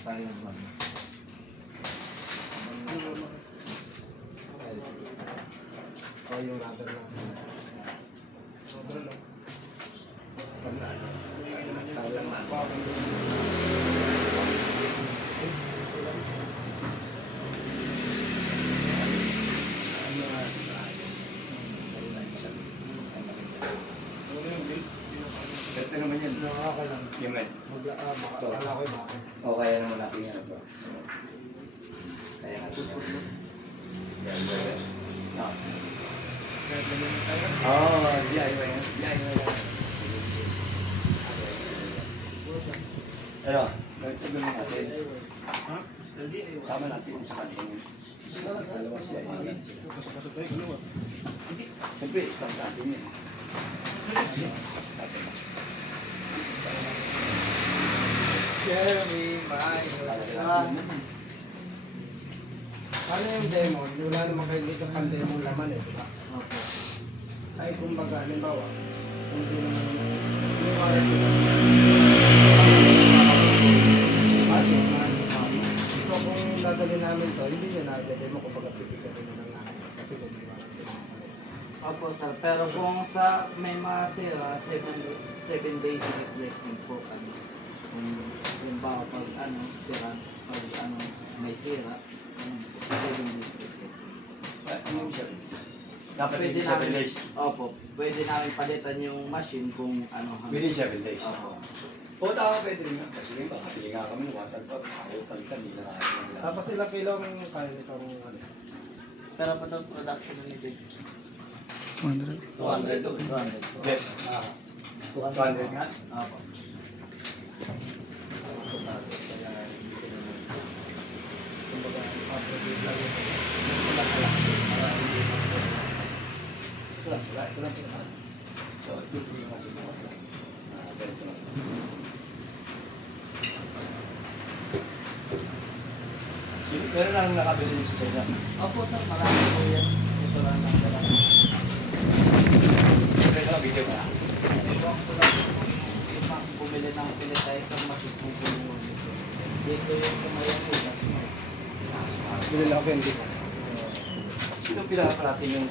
sayang lang. O yung rubber lang. Rubber lang. Talang na. Ito naman yan. Okay lang. Yung red. Akala ko yung bakit. O kaya naman natin yan ito. Kaya natin yan. Yan, yan. Ah. Oo, DIY yan. DIY yan. Ano? Tignan mo natin. Sama natin sa kanina. Dalawa sila. Siyempre, start natin yan. Jeremy, Ano yung demo? Wala naman kayo dito pang demo laman eh, di ba? Opo. Ay, kumbaga, halimbawa, hindi naman yung warranty basis man. So kung dadali namin to, hindi nyo na-demo kumbaga pipigyan nyo na lang kasi kung may warranty naman. Opo sir, pero kung sa may mga sira, 7 days replacement po kami. Kung halimbawa pag sira, pag may sira, 7 days replacement. Ano yung sabi? Dapat Pwede 7 namin, days. opo, pwede namin palitan yung machine kung Within 7 days. Opo. O tama pwede rin nga. Kasi nga, katiga kami ng water pump. Ayaw palitan, hindi na kaya ng lahat. Tapos ilang kilo ang kaya nitong ano? Pero pa daw production na nito. 200 to. 200. Yes. 200 nga. Opo. Kumbaga, upgrade lang yun. Ito lang. So, ito yung masubukan lang. Ganito lang. Meron lang nakabili dito sa inyo. Opo sir, marami po yan. Ito lang lang talaga. Siyempre ka, video ka. Ewan ko lang kung isang bumili ng pilitizer machine kung bumili dito. Dito yung kumayan ulas mo. Binili ako hindi ko. Sino pinakapalatin yung